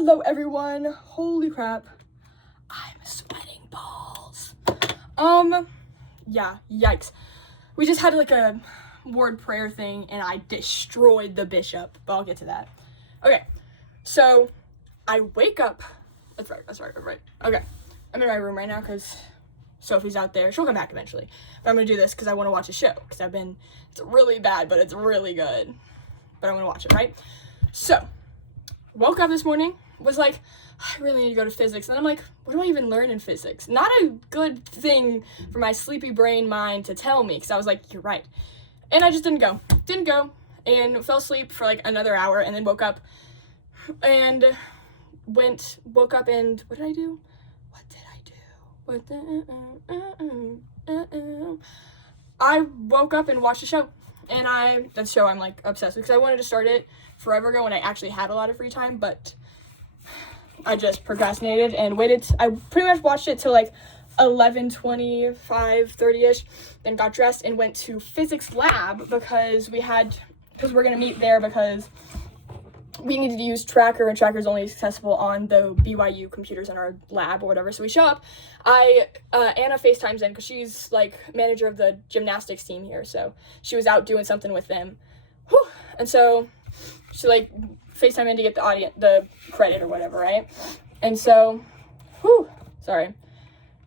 Hello everyone. Holy crap. I'm sweating balls. Yeah, yikes. We just had like a ward prayer thing and I destroyed the bishop, but I'll get to that. Okay, so I wake up. That's right. Okay, I'm in my room right now because Sophie's out there. She'll come back eventually. But I'm gonna do this because I want to watch a show because it's really bad, but it's really good. But I'm gonna watch it, right? So, woke up this morning, was like, I really need to go to physics. And then I'm like, what do I even learn in physics? Not a good thing for my sleepy brain mind to tell me, because I was like, you're right. And I just didn't go, and fell asleep for like another hour, and then woke up, and woke up, and what did I do? I woke up and watched a show, and that show I'm like obsessed with, because I wanted to start it forever ago when I actually had a lot of free time, but I just procrastinated and waited. I pretty much watched it till like 11:25, 30ish, then got dressed and went to physics lab because we're gonna meet there because we needed to use Tracker, and Tracker is only accessible on the BYU computers in our lab or whatever. So we show up. Anna FaceTimes in because she's like manager of the gymnastics team here, so she was out doing something with them. Whew. And so she like FaceTime in to get the credit or whatever, right? And so,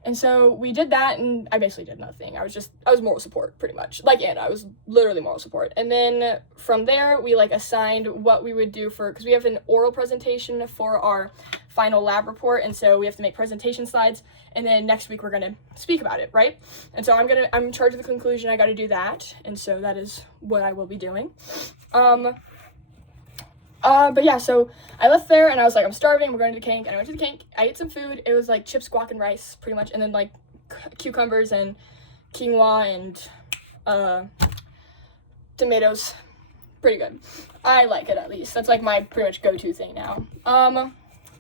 And so we did that, and I basically did nothing. I was moral support, pretty much. Like Anna, I was literally moral support. And then from there, we like assigned what we would do because we have an oral presentation for our final lab report, and so we have to make presentation slides, and then next week we're gonna speak about it, right? And so I'm in charge of the conclusion. I gotta do that, and so that is what I will be doing. But yeah, so I left there and I was like, I'm starving, we're going to the Kink, and I went to the Kink, I ate some food, it was like chips, guac, and rice, pretty much, and then like cucumbers and quinoa and, tomatoes, pretty good. I like it, at least. That's like my pretty much go-to thing now. But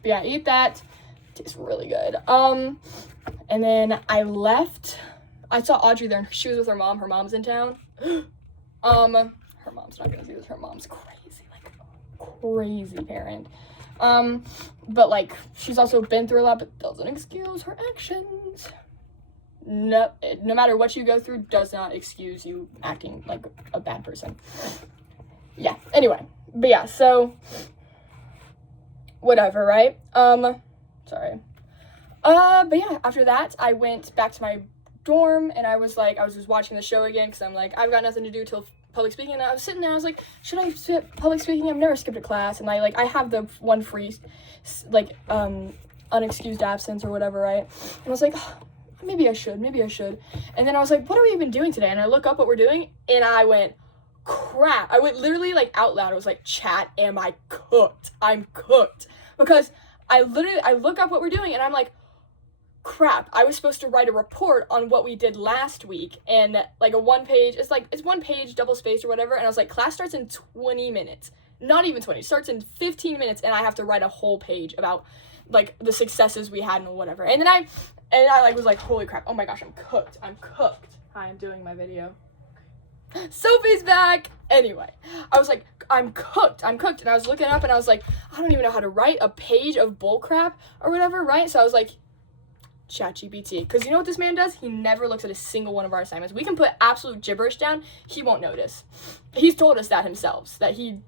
yeah, I eat that, it tastes really good. And then I left, I saw Audrey there, and she was with her mom's in town. Her mom's not gonna see this, her mom's crazy parent, but like she's also been through a lot, but doesn't excuse her actions. No matter what you go through, does not excuse you acting like a bad person. Yeah, anyway, but yeah, so whatever, right? Sorry. But yeah, after that I went back to my dorm, and I was just watching the show again because I'm like, I've got nothing to do till public speaking, and I was sitting there, I was like, should I skip public speaking? I've never skipped a class, and I have the one free unexcused absence or whatever, right? And I was like, oh, maybe I should, and then I was like, what are we even doing today? And I look up what we're doing, and I went, crap. I went literally like out loud. I was like, chat, am I cooked? I'm cooked, because I look up what we're doing, and I'm like, crap, I was supposed to write a report on what we did last week, and like it's one page double spaced or whatever, and I was like, class starts in 20 minutes, not even 20, starts in 15 minutes, and I have to write a whole page about like the successes we had and whatever. And then I like was like, holy crap, oh my gosh, I'm cooked. Hi, I'm doing my video. Sophie's back. Anyway, I was like, I'm cooked, and I was looking up, and I was like, I don't even know how to write a page of bullcrap or whatever, right? So I was like, ChatGPT, because you know what this man does? He never looks at a single one of our assignments. We can put absolute gibberish down, he won't notice. He's told us that himself, that he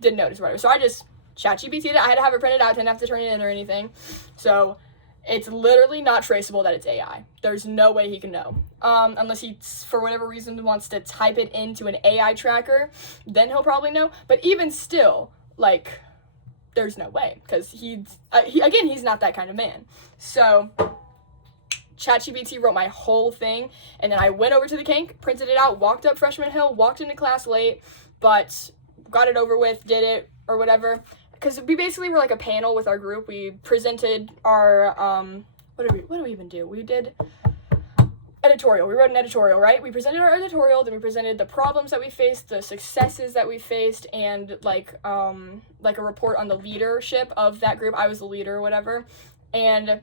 didn't notice or whatever. So I just ChatGPT'd it. I had to have it printed out, didn't have to turn it in or anything. So it's literally not traceable that it's AI. There's no way he can know. Unless he, for whatever reason, wants to type it into an AI tracker, then he'll probably know. But even still, like, there's no way, because he's not that kind of man. So ChatGPT wrote my whole thing, and then I went over to the Kink, printed it out, walked up Freshman Hill, walked into class late, but got it over with, did it, or whatever. Because we basically were like a panel with our group. We presented our, what did we even do? We did editorial. We wrote an editorial, right? We presented our editorial, then we presented the problems that we faced, the successes that we faced, and like a report on the leadership of that group. I was the leader or whatever. And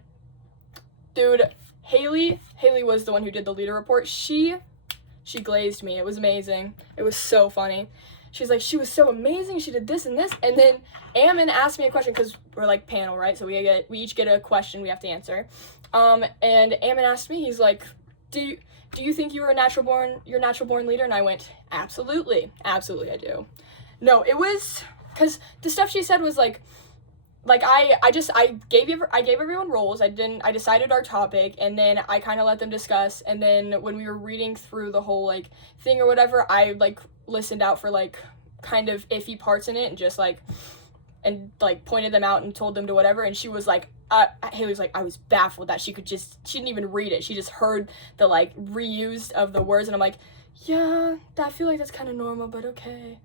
dude, Haley was the one who did the leader report. She glazed me. It was amazing. It was so funny. she's like, she was so amazing, she did this and this. And then Ammon asked me a question, because we're like panel, right? So we each get a question we have to answer. And Ammon asked me, he's like, do you think you're natural born leader? And I went, absolutely I do. No, it was, because the stuff she said was like I gave everyone roles. I decided our topic, and then I kind of let them discuss, and then when we were reading through the whole like thing or whatever, I like listened out for like kind of iffy parts in it, and just like pointed them out and told them to whatever. And she was like, Haley was like, I was baffled that she didn't even read it. She just heard the like reused of the words, and I'm like, yeah, I feel like that's kind of normal, but okay.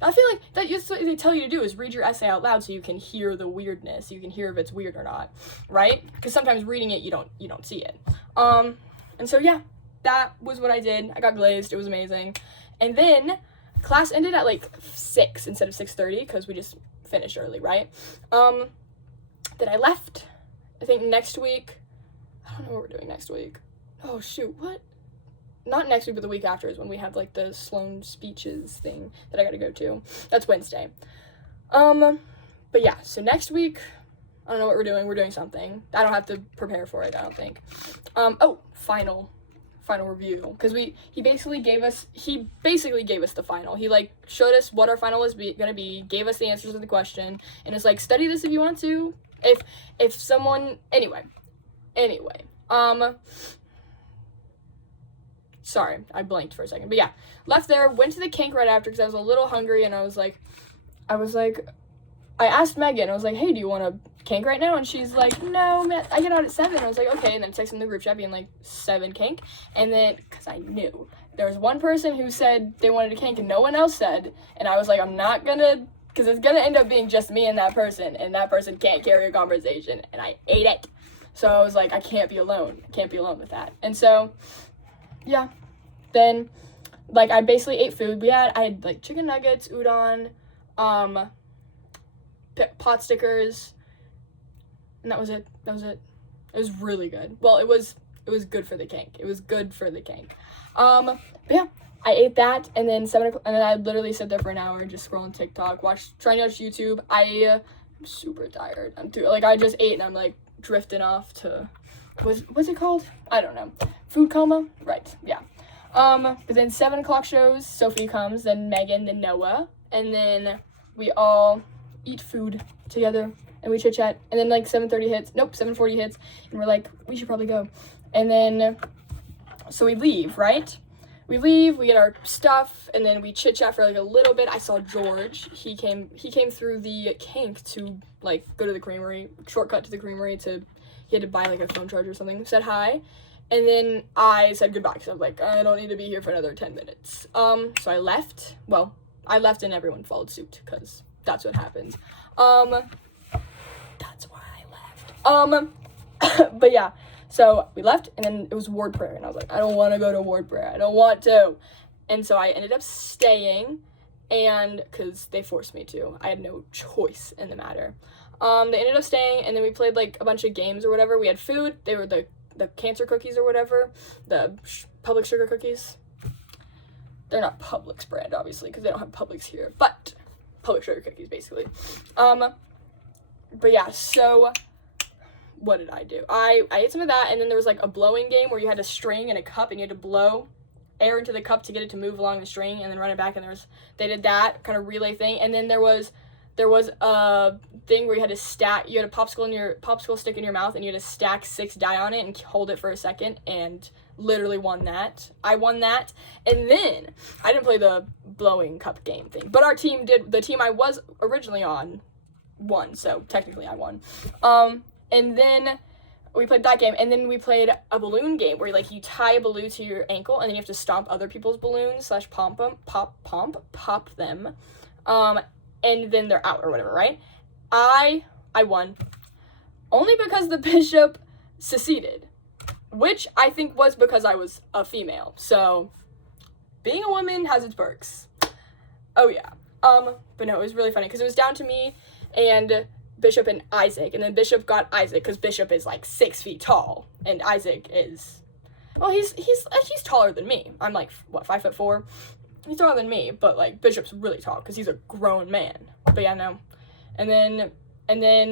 I feel like that's what they tell you to do, is read your essay out loud so you can hear the weirdness. You can hear if it's weird or not, right? Because sometimes reading it, you don't see it. And so yeah, that was what I did. I got glazed. It was amazing. And then class ended at like 6 instead of 6:30 because we just finished early, right? Then I left. I think next week, I don't know what we're doing next week. Oh shoot, what? Not next week, but the week after is when we have like the Sloan speeches thing that I gotta go to. That's Wednesday. But yeah, so next week, I don't know what we're doing. We're doing something. I don't have to prepare for it, I don't think. Final review. Because he basically gave us the final. He like showed us what our final was gonna be, gave us the answers to the question, and it's like, study this if you want to. If someone, anyway. Sorry, I blanked for a second. But yeah, left there, went to the kink right after because I was a little hungry, and I asked Megan, I was like, hey, do you want a kink right now? And she's like, no, man, I get out at 7. I was like, okay, and then texted in the group chat being like, 7 kink. And then, because I knew, there was one person who said they wanted a kink and no one else said, and I was like, I'm not gonna, because it's gonna end up being just me and that person can't carry a conversation, and I ate it. So I was like, I can't be alone with that. And so, yeah, then, like, I basically ate food. I had, like, chicken nuggets, udon, pot stickers, and that was it. It was really good. Well, it was good for the kink. But yeah, I ate that, and then 7 o'clock, and then I literally sat there for an hour and just scrolling TikTok, trying to watch YouTube. I'm super tired. I just ate, and I'm, like, drifting off to, what's it called? I don't know. Food coma? Right, yeah. But then 7 o'clock shows, Sophie comes, then Megan, then Noah, and then we all eat food together, and we chit-chat, and then, like, 7:40 hits, and we're like, we should probably go. And then, so we leave, right? We leave, we get our stuff, and then we chit-chat for, like, a little bit. I saw George. He came through the kink to, like, go to the creamery, shortcut to the creamery he had to buy, like, a phone charger or something. Said hi. And then I said goodbye, because I was like, I don't need to be here for another 10 minutes. So I left. Well, I left and everyone followed suit, because that's what happens. That's why I left. But yeah, so we left, and then it was ward prayer, and I was like, I don't want to go to ward prayer. I don't want to. And so I ended up staying, and because they forced me to. I had no choice in the matter. They ended up staying, and then we played, like, a bunch of games or whatever. We had food. They were the cancer cookies or whatever, the Publix sugar cookies. They're not Publix brand, obviously, because they don't have Publix here, but Publix sugar cookies, basically. But yeah, so what did I do? I ate some of that, and then there was, like, a blowing game where you had a string and a cup, and you had to blow air into the cup to get it to move along the string, and then run it back, and they did that kind of relay thing. And then there was a thing where you had a popsicle stick in your mouth, and you had to stack 6 die on it and hold it for a second, and literally won that. I won that. And then I didn't play the blowing cup game thing, but our team did. The team I was originally on won, so technically I won. And then we played that game, and then we played a balloon game where, like, you tie a balloon to your ankle, and then you have to stomp other people's balloons / pop them, and then they're out or whatever, right? I won, only because the bishop seceded, which I think was because I was a female. So being a woman has its perks. Oh yeah. But no, it was really funny because it was down to me and Bishop and Isaac, and then Bishop got Isaac because Bishop is like 6 feet tall, and Isaac is, well, he's taller than me. I'm like, what, 5'4", He's taller than me, but like Bishop's really tall because he's a grown man. But yeah, no. And then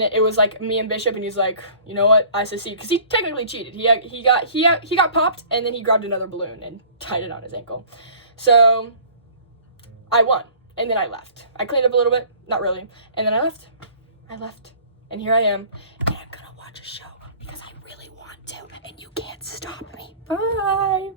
it was like me and Bishop, and he's like, you know what, I succeed, because he technically cheated. He got popped, and then he grabbed another balloon and tied it on his ankle. So I won, and then I left. I cleaned up a little bit, not really, and then I left. And here I am, and I'm gonna watch a show because I really want to, and you can't stop me. Bye.